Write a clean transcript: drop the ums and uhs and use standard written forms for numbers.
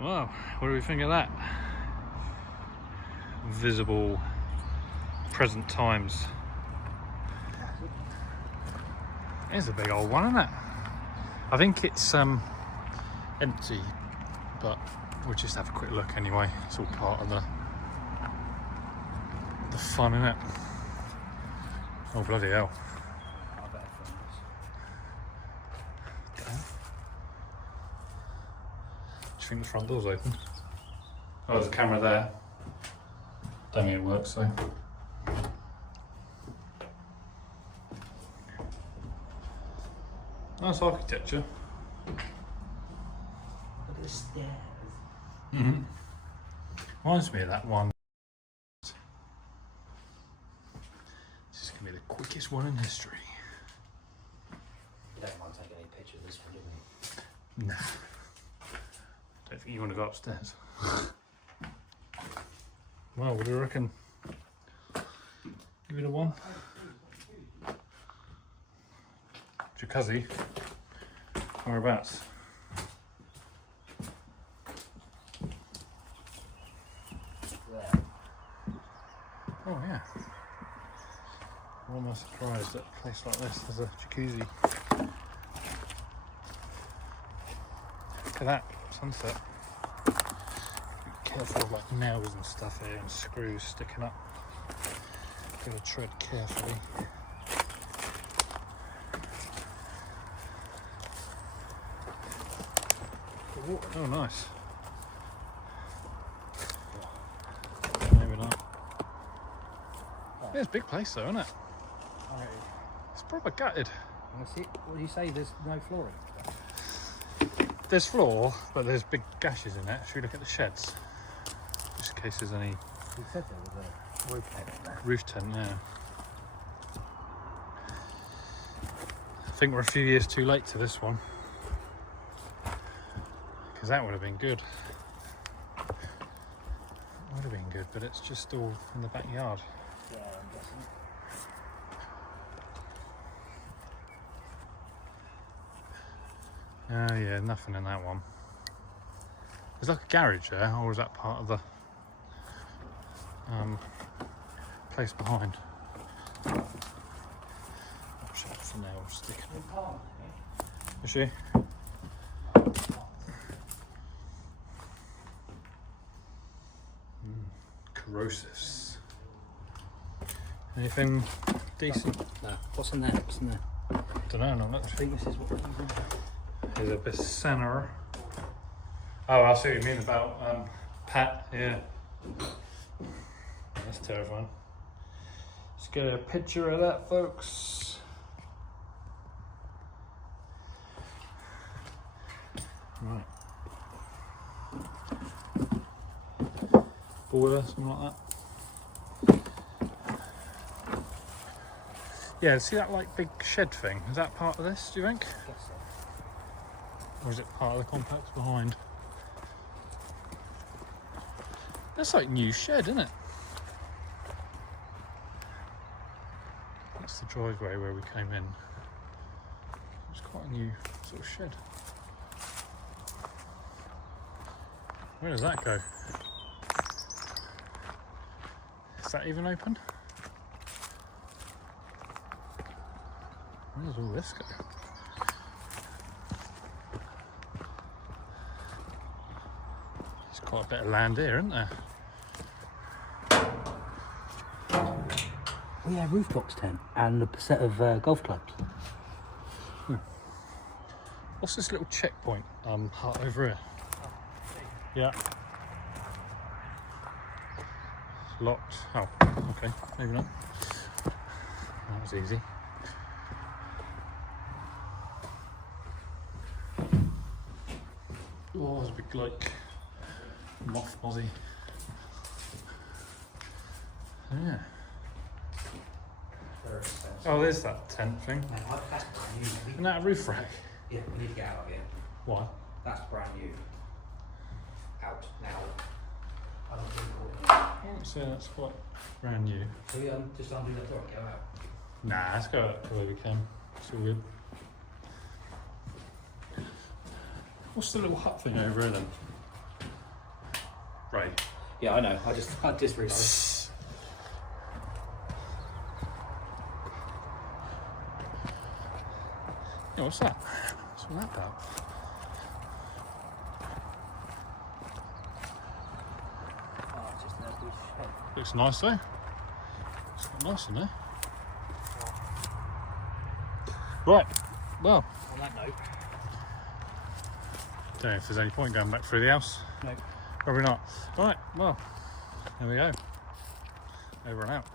Wow, what do we think of that? Visible present times. It's a big old one, isn't it? I think it's empty, but we'll just have a quick look anyway. It's all part of the fun, isn't it? Oh bloody hell. Do you think the front door's open? Oh, there's a camera there. Don't think it works though. Nice architecture. Look at the stairs. Mm-hmm. Reminds me of that one. This is going to be the quickest one in history. You don't mind taking any picture of this one, do you? No. Don't think you want to go upstairs. Well, what do you reckon? Give it a 1. Jacuzzi. Whereabouts? There. Oh yeah. Why am I surprised at a place like this there's a jacuzzi? Look at that sunset. Be careful of like nails and stuff here and screws sticking up. Gotta tread carefully. Oh nice. Maybe not. Yeah, it's a big place though, isn't it? It's proper gutted. What do you say? There's no flooring? There's floor, but there's big gashes in it. Should we look at the sheds? Just in case there's any You said there was a roof tent there. roof tent, yeah. I think we're a few years too late to this one. Because that would have been good. Would have been good, but it's just all in the backyard. Yeah, I'm guessing. Oh yeah, nothing in that one. There's like a garage there, or is that part of the place behind? Oh, shut up for now, sticking. Is she? Corrosives. Anything decent? No. What's in there? What's in there? Don't know, not much. I think this is what comes in. Here's a Bassiner. Oh, I see what you mean about Pat, yeah. That's terrifying. Let's get a picture of that, folks. Right. Boiler, something like that. Yeah, see that like big shed thing? Is that part of this, do you think? I guess so. Or is it part of the complex behind? That's like new shed, isn't it? That's the driveway where we came in. It's quite a new sort of shed. Where does that go? Is that even open? Where does all this go? There's quite a bit of land here, isn't there? Oh yeah, roof box tent and a set of golf clubs. What's this little checkpoint hut over here? Yeah. It's locked. Oh, okay. Maybe not. That was easy. Oh, there's a big like moth mozzie. Yeah. Oh, there's that tent thing. No, that's brand new. Isn't that a roof rack? Yeah, we need to get out of here. Why? That's brand new. Out now. I don't think I wouldn't say that's quite brand new. so we just undo the door and go out. Nah, let's go out the way we can. It's all good. What's the little hut thing over here then? Yeah, I know. I just realised. Yeah, what's that? What's all that about? Oh, it's just an ugly shape. Looks nice though. It's nice in there. Right, well, On that note. don't know if there's any point going back through the house. No. Probably not. Right, well, there we go. Over and out.